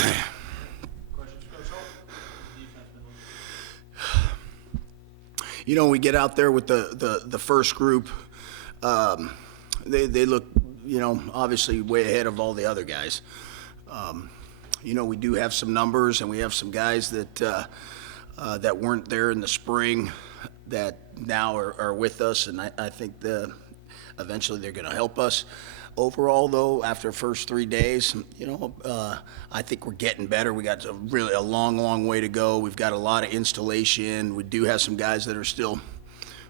Questions, Coach Holt? Defense been looking. You know, we get out there with the first group. They look, you know, obviously way ahead of all the other guys. You know, we do have some numbers, and we have some guys that that weren't there in the spring that now are with us, and I think eventually they're going to help us. Overall, though, after the first 3 days, you know, I think we're getting better. We got really a long way to go. We've got a lot of installation. We do have some guys that are still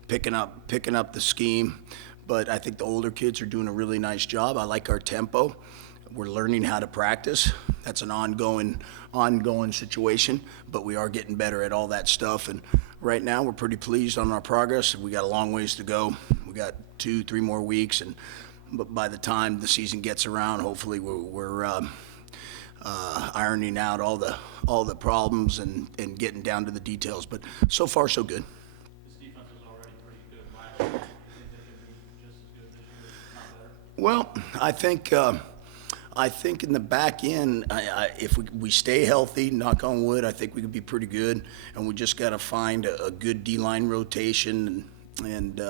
picking up the scheme, but I think the older kids are doing a really nice job. I like our tempo. We're learning how to practice. That's an ongoing situation, but we are getting better at all that stuff. And right now, we're pretty pleased on our progress. We got a long ways to go. We got 2-3 more weeks, but by the time the season gets around, hopefully we're ironing out all the problems and getting down to the details. But so far, so good. This defense was already pretty good last year. Do you think they can be just as good this year, if not better? Well, I think in the back end, if we stay healthy, knock on wood, I think we could be pretty good. And we just got to find a good D-line rotation, and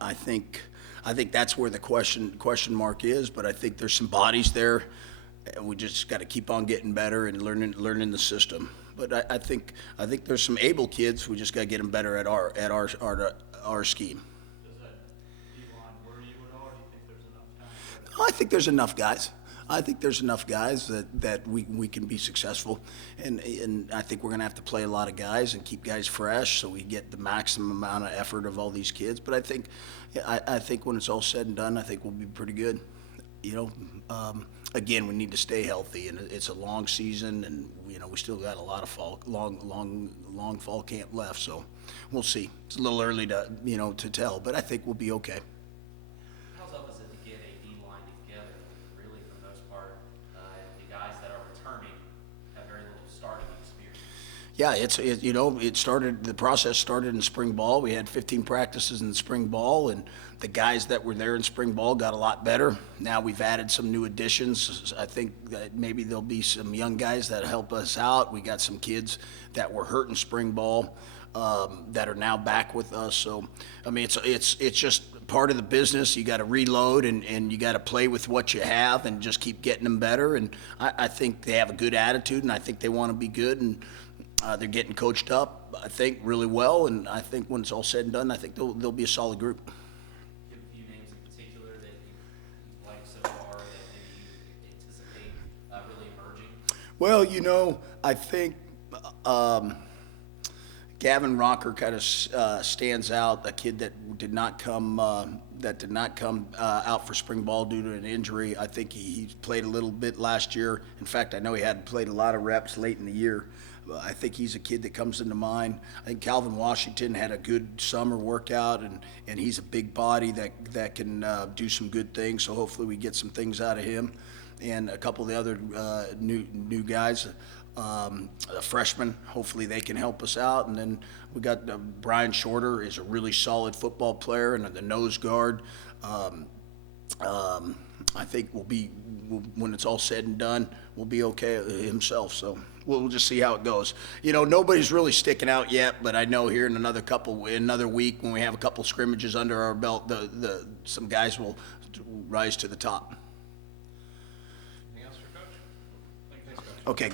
I think that's where the question mark is. But I think there's some bodies there, and we just got to keep on getting better and learning the system. But I think there's some able kids. We just got to get them better at our scheme. Does that D-line worry you at all, or do you think there's enough time? I think there's enough guys. I think there's enough guys that we can be successful, and I think we're going to have to play a lot of guys and keep guys fresh so we get the maximum amount of effort of all these kids. But I think when it's all said and done, I think we'll be pretty good. You know, again, we need to stay healthy, and it's a long season, and you know we still got a lot of long fall camp left, so we'll see. It's a little early to tell, but I think we'll be okay. How tough is it to get a D-line together? Really, for the most part, the guys that are returning have very little starting experience. Yeah, the process started in spring ball. We had 15 practices in the spring ball, and the guys that were there in spring ball got a lot better. Now we've added some new additions. I think that maybe there'll be some young guys that help us out. We got some kids that were hurt in spring ball that are now back with us. So, I mean, it's just part of the business. You got to reload and you got to play with what you have and just keep getting them better. And I think they have a good attitude, and I think they want to be good, and they're getting coached up, I think, really well. And I think when it's all said and done, I think they'll be a solid group. Give a few names in particular that you like so far that maybe you anticipate really emerging. Well, you know, I think Gavin Rocker kind of stands out. A kid that did not come out for spring ball due to an injury. I think he played a little bit last year. In fact, I know he had played a lot of reps late in the year. I think he's a kid that comes into mind. I think Calvin Washington had a good summer workout, and he's a big body that can do some good things. So hopefully we get some things out of him. And a couple of the other new guys, freshmen, hopefully they can help us out. And then we got Brian Shorter is a really solid football player, and the nose guard. I think when it's all said and done, we'll be okay himself. So we'll just see how it goes. You know, nobody's really sticking out yet, but I know here in another week when we have a couple scrimmages under our belt, some guys will rise to the top. Anything else for Coach? Thanks, Coach. Okay.